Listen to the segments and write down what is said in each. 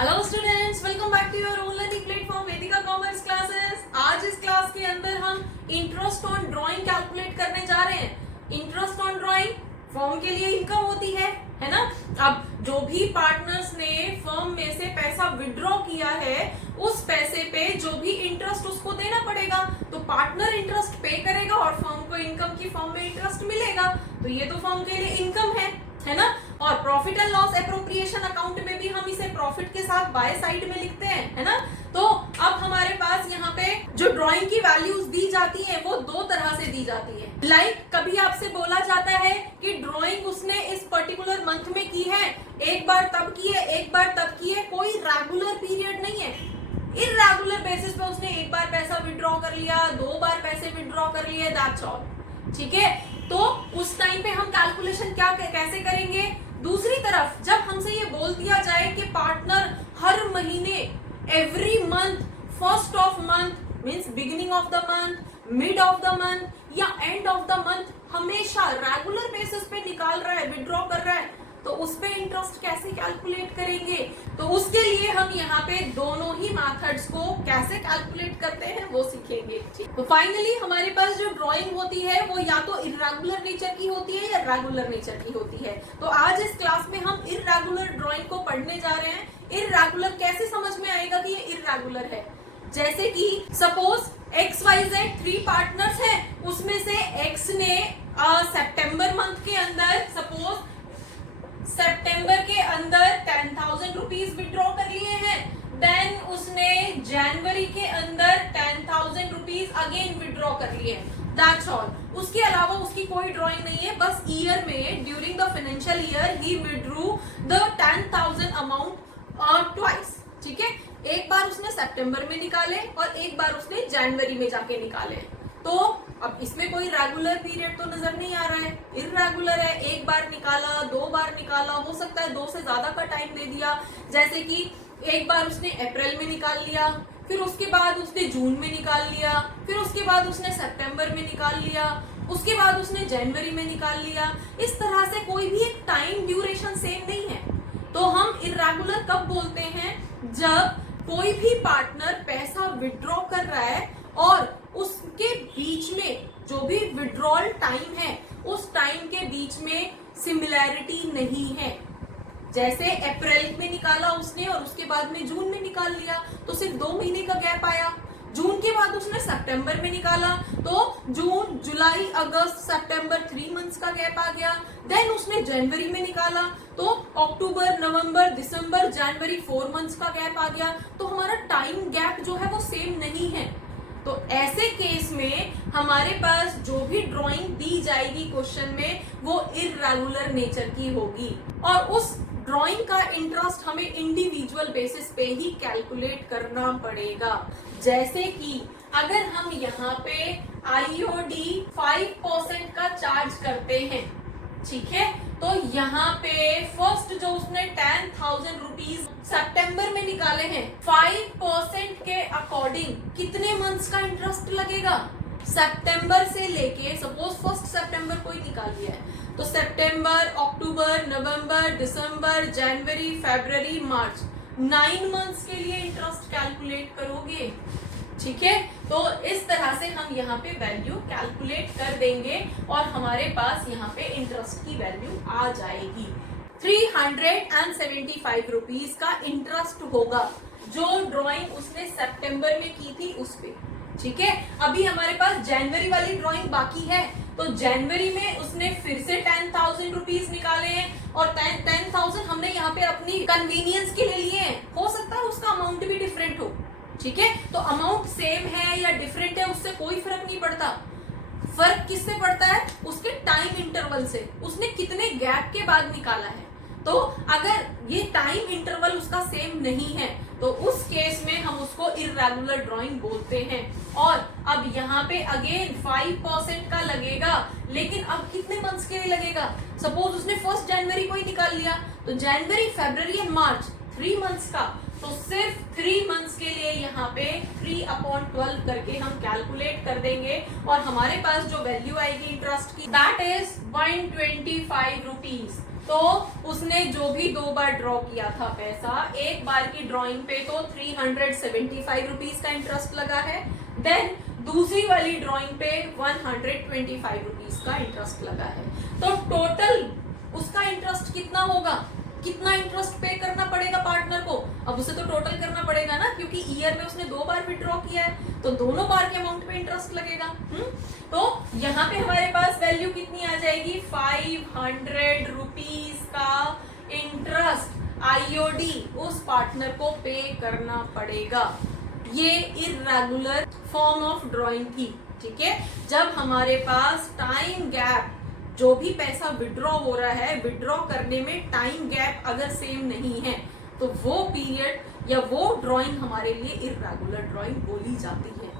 Hello students, welcome back to your own learning platform Vedika commerce classes. आज इस class के अंदर हम इंटरेस्ट ऑन ड्राइंग कैलकुलेट करने जा रहे हैं। इंटरेस्ट ऑन ड्राइंग फर्म के लिए इनकम होती है ना। अब जो भी पार्टनर्स ने फर्म में से पैसा विड्रॉ किया है, उस पैसे पे जो भी इंटरेस्ट उसको देना पड़ेगा। तो पार्टनर इंटरेस्ट पे करेगा और फर्म को इनकम की फॉर्म में इंटरेस्ट मिलेगा। तो ये तो फर्म के लिए इनकम है ना। और profit and loss appropriation account में भी हम इसे प्रॉफिट के साथ बाय साइड में लिखते हैं, है ना। तो अब हमारे पास यहाँ पे जो ड्राइंग की वैल्यूज दी जाती है वो दो तरह से दी जाती है। कभी आपसे बोला जाता है कि ड्राइंग उसने इस पर्टिकुलर मंथ में की है, एक बार तब की है, एक बार तब की है, कोई रेगुलर पीरियड नहीं है। इर्रेगुलर बेसिस पे उसने एक बार पैसा विड्रॉ कर लिया, दो बार पैसे विड्रॉ कर लिए, दैट्स ऑल। ठीक है, तो उस टाइम पे हम कैलकुलेशन कैसे करेंगे। दूसरी तरफ जब हमसे ये बोल दिया जाए कि पार्टनर हर महीने every month, first of month means beginning of the month, mid of the month या एंड ऑफ द मंथ हमेशा रेगुलर बेसिस पे निकाल रहा है, विड्रॉ कर रहा है, तो उस पे इंटरेस्ट कैसे कैलकुलेट करेंगे। तो उसके लिए हम यहाँ पे दोनों ही मेथड्स को कैसे कैलकुलेट करते हैं वो सीखेंगे। तो फाइनली हमारे पास जो ड्राइंग होती है वो या तो इर्रेगुलर नेचर की होती है या रेगुलर नेचर की होती है। तो आज इस क्लास में हम इर्रेगुलर ड्राइंग को पढ़ने जा रहे हैं। इर्रेगुलर कैसे समझ में आएगा कि ये इर्रेगुलर है। जैसे कि सपोज XYZ 3 पार्टनर्स हैं, उसमें से X ने सितंबर मंथ के अंदर सपोज सितंबर के अंदर 10,000 रुपीज विड्रॉ कर लिए हैं। देन उसने जनवरी के अंदर 10,000 रुपीज अगेन विड्रॉ कर लिए। That's all. उसके अलावा उसकी कोई ड्राइंग नहीं है। बस ईयर में during the financial year he withdrew the 10,000 amount twice. ठीक है, एक बार उसने सितंबर में निकाले और एक बार उसने जनवरी में जाके निकाले। तो अब इसमें कोई रेगुलर पीरियड तो नजर नहीं आ रहा है, इर्रेगुलर है। एक बार निकाला, दो बार निकाला, हो सकता है दो से ज्यादा का टाइम दे दिया। जैसे कि एक बार उसने अप्रैल में निकाल लिया, फिर उसके बाद उसने जून में निकाल लिया, फिर उसके बाद उसने सितंबर में निकाल लिया, उसके बाद उसने जनवरी में निकाल लिया। इस तरह से कोई भी एक टाइम ड्यूरेशन सेम नहीं है। तो हम इर्रेगुलर कब बोलते हैं, जब कोई भी पार्टनर पैसा विड्रॉ कर रहा है और उसके बीच में जो भी विड्रॉल टाइम है उस टाइम के बीच में सिमिलैरिटी नहीं है। जैसे अप्रैल में निकाला उसने और उसके बाद में जून में निकाल लिया, तो सिर्फ 2 महीने का गैप आया। जून के बाद उसने सितंबर में निकाला तो जून, जुलाई, अगस्त, सितंबर 3 मंथ्स का गैप आ गया। देन उसने जनवरी में निकाला तो अक्टूबर, नवंबर, दिसंबर, जनवरी 4 मंथ्स का गैप आ गया। तो हमारा टाइम गैप जो है वो सेम नहीं है। तो ऐसे केस में हमारे पास जो भी ड्राइंग दी जाएगी क्वेश्चन में वो इर्रेगुलर नेचर की होगी और उस ड्राइंग का इंटरेस्ट हमें इंडिविजुअल बेसिस पे ही कैलकुलेट करना पड़ेगा। जैसे कि अगर हम यहाँ पे IOD 5% का चार्ज करते हैं, ठीक है, तो यहाँ पे फर्स्ट जो उसने 10,000 रुपीज सितंबर में निकाले हैं, 5% के अकॉर्डिंग कितने मंथ्स का इंटरेस्ट लगेगा। सितंबर से लेके सपोज फर्स्ट सितंबर को ही निकाल दिया है तो सितंबर, अक्टूबर, नवंबर, दिसंबर, जनवरी, फरवरी, मार्च, 9 मंथ्स के लिए इंटरेस्ट कैलकुलेट करोगे। ठीक है, तो इस तरह से हम यहाँ पे वैल्यू कैलकुलेट कर देंगे और हमारे पास यहाँ पे इंटरेस्ट की वैल्यू आ जाएगी। 375 रुपीज का इंटरेस्ट होगा जो ड्राइंग उसने सितंबर में की थी उस पे। ठीक है, अभी हमारे पास जनवरी वाली ड्राइंग बाकी है तो जनवरी में उसने फिर से 10,000 रुपीज निकाले हैं और 10,000 हमने यहाँ पे अपनी कन्वीनियंस के लिए लिए हैं। हो सकता है उसका अमाउंट भी डिफरेंट हो। ठीक है, तो अमाउंट सेम है या डिफरेंट है उससे कोई फर्क नहीं पड़ता। फर्क किससे पड़ता है, उसके टाइम इंटरवल से, उसने कितने गैप के बाद निकाला है। तो अगर ये टाइम इंटरवल उसका सेम नहीं है तो उस केस में हम उसको इर्रेगुलर ड्राइंग बोलते हैं। और अब यहाँ पे अगेन 5% का लगेगा, लेकिन अब कितने मंथ्स के लिए लगेगा। सपोज उसने 1 जनवरी को ही निकाल लिया तो जनवरी, फरवरी एंड मार्च 3 मंथ्स का, तो सिर्फ 3 मंथ्स के लिए यहाँ पे 3/12 करके हम कैलकुलेट कर देंगे और हमारे पास जो वैल्यू आएगी इंटरेस्ट की दैट इज 125 रुपीज। तो उसने जो भी 2 बार ड्रॉ किया था पैसा, एक बार की ड्रॉइंग पे तो 375 रुपीज का इंटरेस्ट लगा है, देन दूसरी वाली ड्रॉइंग पे 125 रुपीज का इंटरेस्ट लगा है। तो टोटल उसका इंटरेस्ट कितना होगा, कितना इंटरेस्ट पे करना पड़ेगा पार्टनर को? अब उसे तो टोटल करना पड़ेगा ना, क्योंकि ईयर में उसने 2 बार विड्रॉ किया है, तो दोनों बार के अमाउंट पे इंटरेस्ट लगेगा। तो यहाँ पे हमारे पास वैल्यू कितनी आ जाएगी, 500 रुपीज का इंटरेस्ट आईओडी उस पार्टनर को पे करना पड़ेगा। ये इर्रेगुलर फॉर्म ऑफ ड्राइंग थी, ठीक है। जब हमारे पास टाइम गैप, जो भी पैसा विड्रॉ हो रहा है, विड्रॉ करने में टाइम गैप अगर सेम नहीं है, तो वो पीरियड या वो ड्राइंग हमारे लिए इर्रेगुलर ड्राइंग बोली जाती है,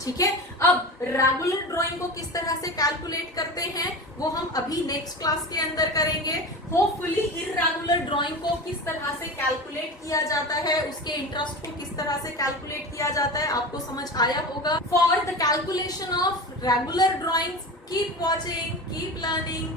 ठीक है। अब रेगुलर ड्राइंग को किस तरह से कैलकुलेट करते हैं वो हम अभी नेक्स्ट क्लास के अंदर करेंगे। होपफुली इर्रेगुलर ड्राइंग को किस तरह से कैलकुलेट किया जाता है, उसके इंटरेस्ट को किस तरह से कैलकुलेट किया जाता है, आपको समझ आया होगा। For the calculation of regular drawings, keep watching, keep learning,